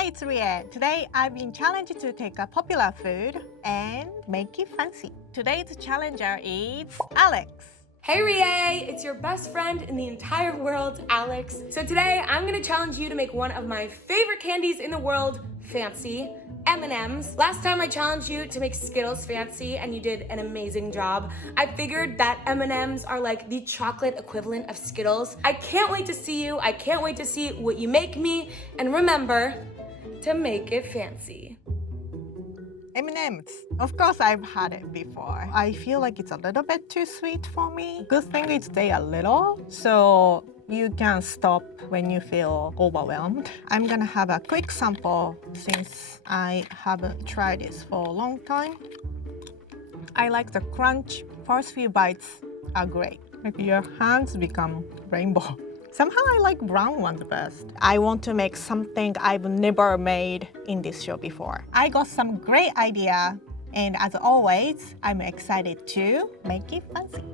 Hi, it's Rie. Today I've been challenged to take a popular food and make it fancy. Today's challenger is Alex. Hey Rie, it's your best friend in the entire world, Alex. So today I'm gonna challenge you to make one of my favorite candies in the world fancy, M&Ms. Last time I challenged you to make Skittles fancy and you did an amazing job. I figured that M&Ms are like the chocolate equivalent of Skittles. I can't wait to see you. I can't wait to see what you make me. And remember to make it fancy. M&Ms. Of course, I've had it before. I feel like it's a little bit too sweet for me. Good thing is they are little, so you can stop when you feel overwhelmed. I'm gonna have a quick sample since I haven't tried this for a long time. I like the crunch. First few bites are great. Like your hands become rainbow. Somehow I like brown ones best. I want to make something I've never made in this show before. I got some great idea, and as always, I'm excited to make it fancy.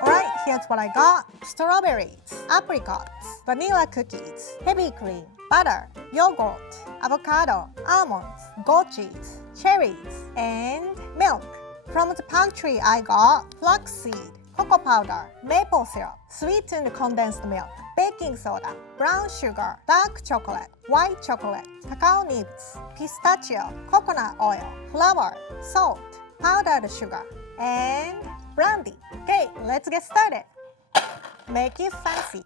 Alright, here's what I got. Strawberries, apricots, vanilla cookies, heavy cream, butter, yogurt, avocado, almonds, goat cheese, cherries, and milk. From the pantry, I got flaxseed, cocoa powder, maple syrup, sweetened condensed milk, baking soda, brown sugar, dark chocolate, white chocolate, cacao nibs, pistachio, coconut oil, flour, salt, powdered sugar, and brandy. Okay, let's get started. Make it fancy.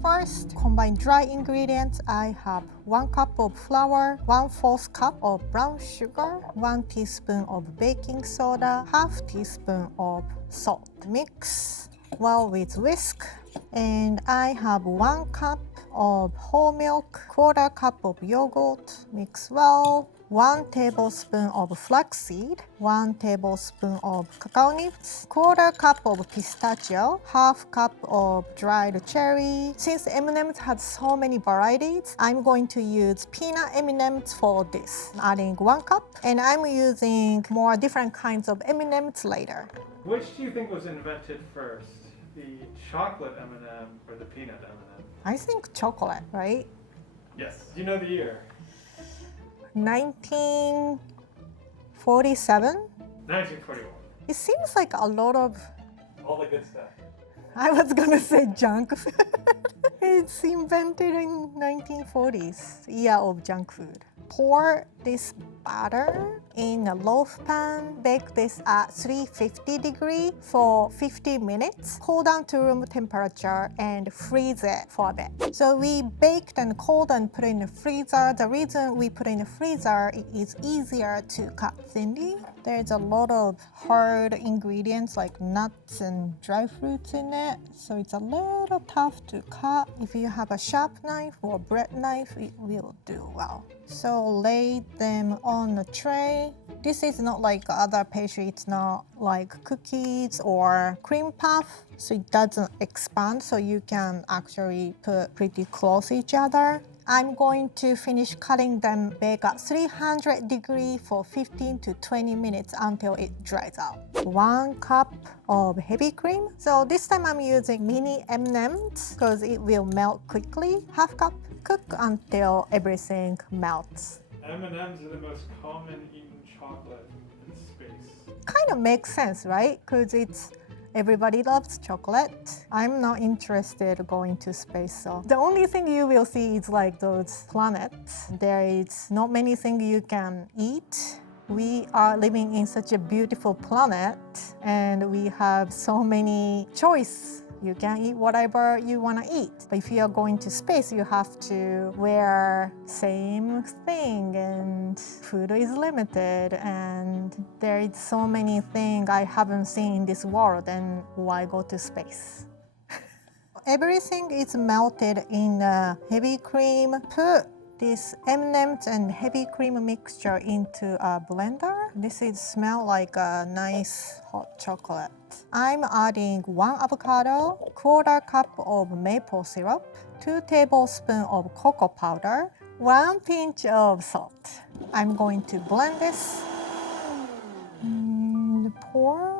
First, combine dry ingredients. I have 1 cup of flour, 1/4 cup of brown sugar, 1 teaspoon of baking soda, half teaspoon of salt. Mix well with whisk. And I have 1 cup of whole milk, 1/4 cup of yogurt. Mix well. 1 tablespoon of flaxseed, 1 tablespoon of cacao nibs, 1/4 cup of pistachio, half cup of dried cherry. Since M&Ms had so many varieties, I'm going to use peanut M&Ms for this. Adding 1 cup, and I'm using more different kinds of M&Ms later. Which do you think was invented first, the chocolate M&M or the peanut M&M? I think chocolate, right? Yes. Do you know the year? 1947? 1941. It seems like a lot of, All the good stuff. I was gonna say junk food. It's invented in 1940s, year of junk food. Pour this batter in a loaf pan. Bake this at 350 degrees for 50 minutes. Cool down to room temperature and freeze it for a bit. So we baked and cooled and put in the freezer. The reason we put in the freezer, it is easier to cut thinly. There's a lot of hard ingredients like nuts and dry fruits in it, so it's a little tough to cut. If you have a sharp knife or bread knife, it will do well. So lay them on a tray. This is not like other pastry, it's not like cookies or cream puff, so it doesn't expand, so you can actually put pretty close each other. I'm going to finish cutting them, bake at 300 degrees for 15 to 20 minutes until it dries out. 1 cup of heavy cream. So this time I'm using mini M&Ms because it will melt quickly. Half cup. Cook until everything melts. M&Ms are the most common eaten chocolate in space. Kind of makes sense, right? Because everybody loves chocolate. I'm not interested going to space, so the only thing you will see is like those planets. There is not many things you can eat. We are living in such a beautiful planet, and we have so many choices. You can eat whatever you want to eat. But if you are going to space, you have to wear same thing, and food is limited, and there is so many things I haven't seen in this world, and why go to space? Everything is melted in heavy cream. Put this M&Ms and heavy cream mixture into a blender. This is smell like a nice hot chocolate. I'm adding 1 avocado, 1/4 cup of maple syrup, 2 tablespoons of cocoa powder, 1 pinch of salt. I'm going to blend this and pour.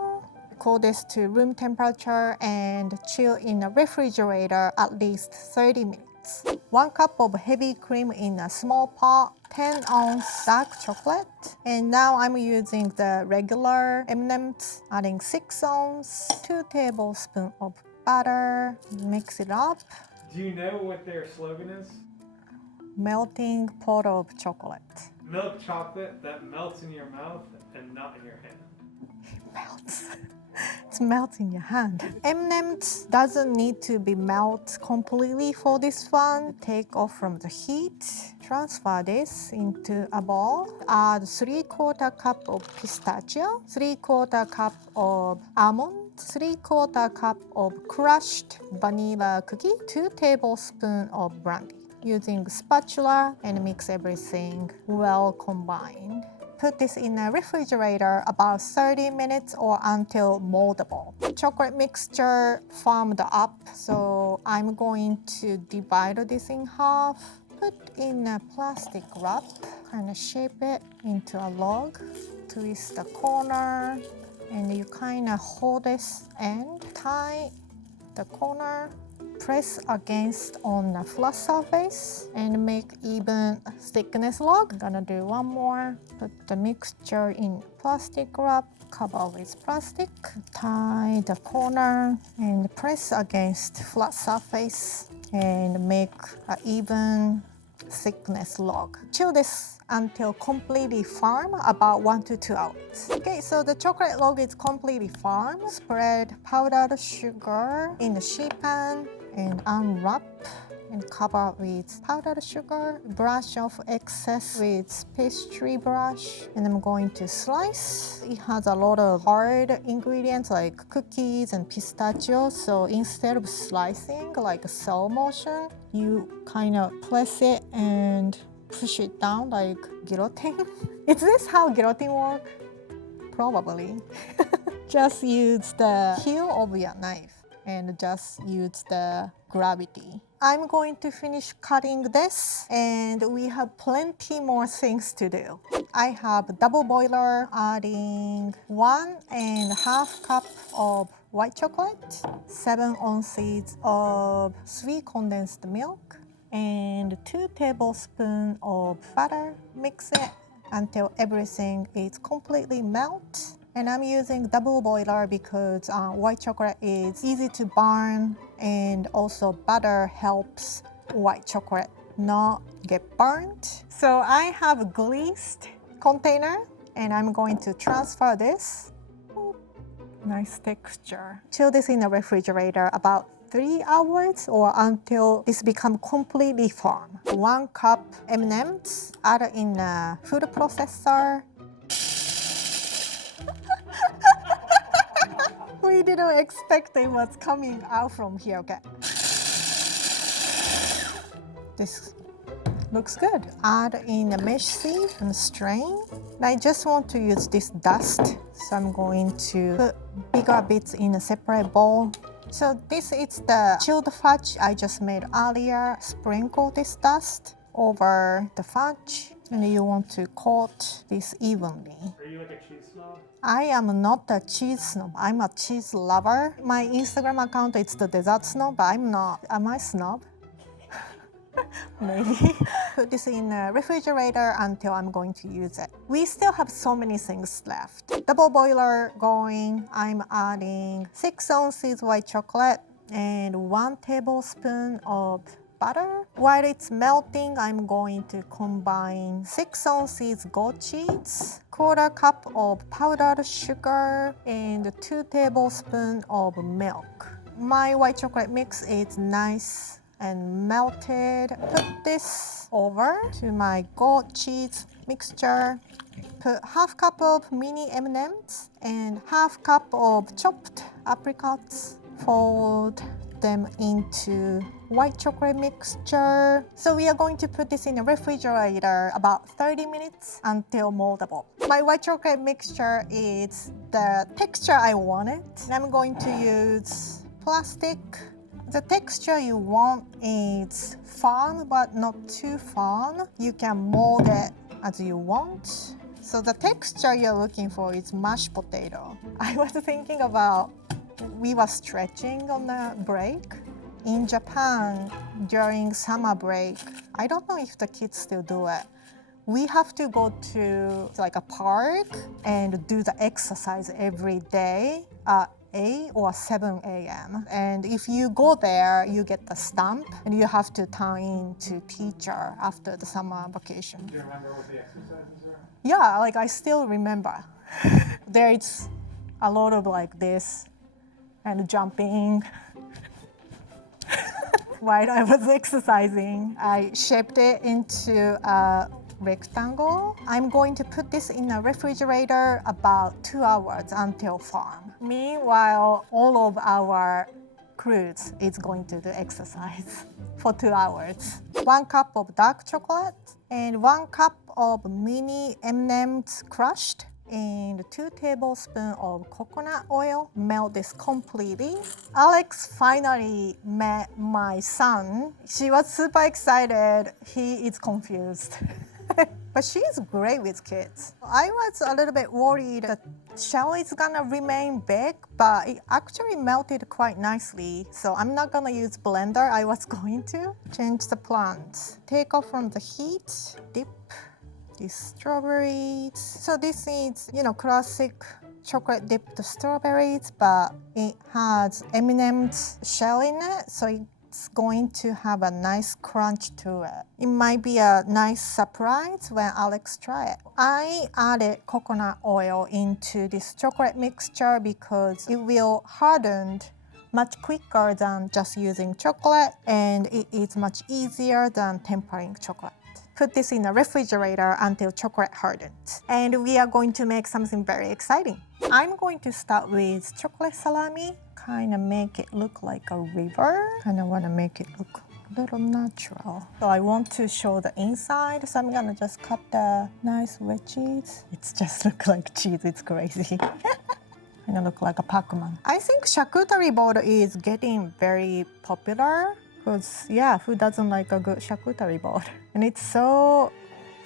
Cool this to room temperature and chill in a refrigerator at least 30 minutes. M&Ms, 1 cup of heavy cream in a small pot, 10-ounce dark chocolate, and now I'm using the regular M&Ms, adding 6 ounce, 2 tablespoons of butter, mix it up, Do you know what their slogan is? melting pot of chocolate. Milk chocolate that melts in your mouth and not in your hand. Melts. It melts in your hand. M&Ms doesn't need to be melt completely for this one. Take off from the heat. Transfer this into a bowl. Add 3/4 cup of pistachio, 3/4 cup of almond, 3/4 cup of crushed vanilla cookie, 2 tablespoons of brandy. Using spatula and mix everything well combined. Put this in a refrigerator about 30 minutes or until moldable. Chocolate mixture formed up, so I'm going to divide this in half. Put in a plastic wrap, kind of shape it into a log. Twist the corner, and you kind of hold this end, tie the corner, press against on a flat surface and make even thickness log. I'm gonna do one more. Put the mixture in plastic wrap, cover with plastic, tie the corner and press against flat surface and make an even thickness log. Chill this until completely firm, about 1 to 2 hours. Okay, so the chocolate log is completely firm. Spread powdered sugar in the sheet pan and unwrap and cover with powdered sugar. Brush off excess with pastry brush, and I'm going to slice. It has a lot of hard ingredients like cookies and pistachio, so instead of slicing like a cell motion, you kind of press it and push it down like guillotine. Is this how guillotine works? Probably. Just use the heel of your knife and just use the gravity. I'm going to finish cutting this, and we have plenty more things to do. I have a double boiler, adding 1.5 cup of white chocolate, 7 ounces of sweet condensed milk, and 2 tablespoons of butter. Mix it until everything is completely melt. And I'm using double boiler because white chocolate is easy to burn, and also butter helps white chocolate not get burnt. So I have a greased container, and I'm going to transfer this. Ooh, nice texture. Chill this in the refrigerator about 3 hours or until this becomes completely firm. 1 cup M&Ms, add in a food processor. We didn't expect it was coming out from here, okay. This looks good. Add in a mesh sieve and strain. I just want to use this dust, so I'm going to put bigger bits in a separate bowl. So this is the chilled fudge I just made earlier. Sprinkle this dust over the fudge, and you want to coat this evenly. Are you like a cheese snob? I am not a cheese snob. I'm a cheese lover. My Instagram account is the dessert snob, but I'm not. Am I snob? Maybe. Put this in the refrigerator until I'm going to use it. We still have so many things left. Double boiler going. I'm adding 6 ounces white chocolate and 1 tablespoon of butter. While it's melting, I'm going to combine 6 ounces goat cheese, 1/4 cup of powdered sugar, and 2 tablespoons of milk. My white chocolate mix is nice and melted. Put this over to my goat cheese mixture. Put 1/2 cup of mini M&Ms and 1/2 cup of chopped apricots. Fold them into white chocolate mixture. So we are going to put this in the refrigerator about 30 minutes until moldable. My white chocolate mixture is the texture I wanted. I'm going to use plastic. The texture you want is firm but not too firm. You can mold it as you want. So the texture you're looking for is mashed potato. I was thinking about, we were stretching on the break in Japan during summer break, I don't know if the kids still do it. We have to go to like a park and do the exercise every day at 8 or 7 a.m. And if you go there, you get the stamp and you have to turn in to teacher after the summer vacation. Do you remember what the exercises are? Yeah, like I still remember. There it's a lot of like this and jumping. While I was exercising, I shaped it into a rectangle. I'm going to put this in a refrigerator about 2 hours until farm. Meanwhile, all of our crews is going to do exercise for 2 hours. 1 cup of dark chocolate and 1 cup of mini M&Ms crushed and 2 tablespoons of coconut oil. Melt this completely. Alex finally met my son. She was super excited. He is confused. But she's great with kids. I was a little bit worried that shell is gonna remain big, but it actually melted quite nicely. So I'm not gonna use blender. I was going to change the plants. Take off from the heat, dip these strawberries. So this is, classic chocolate dipped strawberries, but it has M&M's shell in it, so it's going to have a nice crunch to it. It might be a nice surprise when Alex try it. I added coconut oil into this chocolate mixture because it will harden much quicker than just using chocolate, and it is much easier than tempering chocolate. Put this in the refrigerator until chocolate hardens. And we are going to make something very exciting. I'm going to start with chocolate salami, kind of make it look like a river. Kind of want to make it look a little natural. So I want to show the inside, so I'm gonna just cut the nice wedges. It just looks like cheese, it's crazy. Kind of look like a Pac-Man. I think charcuterie board is getting very popular. Because, who doesn't like a good charcuterie board? And it's so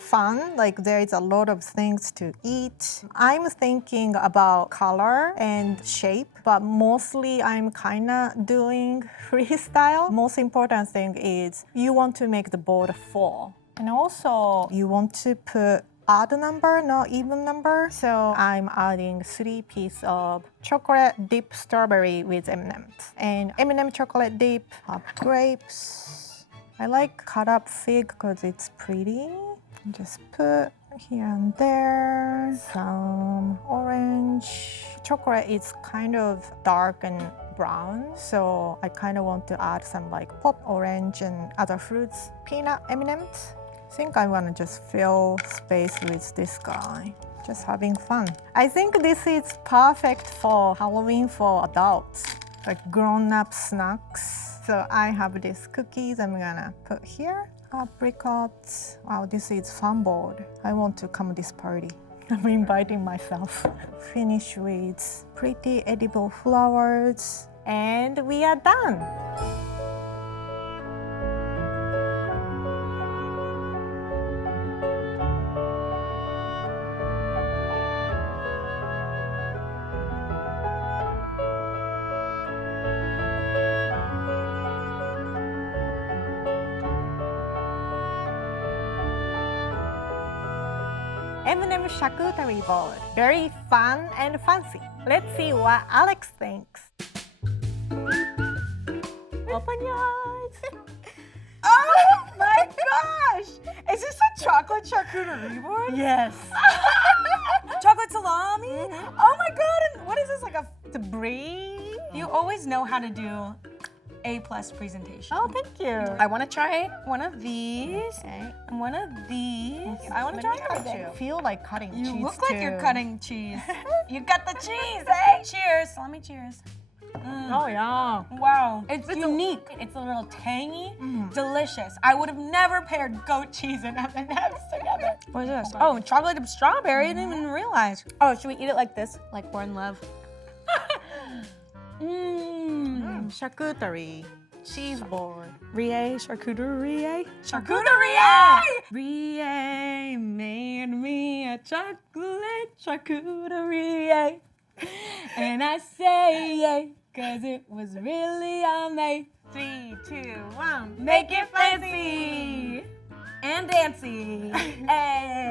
fun, like there is a lot of things to eat. I'm thinking about color and shape, but mostly I'm kind of doing freestyle. Most important thing is you want to make the board full. And also you want to put odd number, not even number. So I'm adding 3 pieces of chocolate dip strawberry with M&Ms. And M&M chocolate dip, grapes. I like cut up fig because it's pretty. Just put here and there some orange. Chocolate is kind of dark and brown, so I kind of want to add some like pop orange and other fruits. Peanut M&Ms. I think I want to just fill space with this guy. Just having fun. I think this is perfect for Halloween for adults, like grown-up snacks. So I have these cookies I'm gonna put here. Apricots. Wow, this is fun board. I want to come to this party. I'm inviting myself. Finish with pretty edible flowers. And we are done. M&M charcuterie board. Very fun and fancy. Let's see what Alex thinks. Open your eyes. Oh my gosh! Is this a chocolate charcuterie board? Yes. Chocolate salami? Oh my god! And what is this, like a... Debris. You always know how to do A+ presentation. Oh, thank you. I want to try one of these Okay. and one of these. I want to try everything. I feel like cutting cheese You look like you're too. cutting cheese. You got the cheese, eh? Cheers. Salami cheers. Oh yeah. Wow. It's unique. It's a little tangy, delicious. I would have never paired goat cheese and M&Ms together. What is this? Oh, chocolate and strawberry. I didn't even realize. Oh, should we eat it like this? Like we're in love? Charcuterie. Cheese board. Rie, charcuterie. Charcuterie! Rie made me a chocolate charcuterie. And I say yay, cause it was really amazing. 3, 2, 1. Make it fancy and dancy. Hey.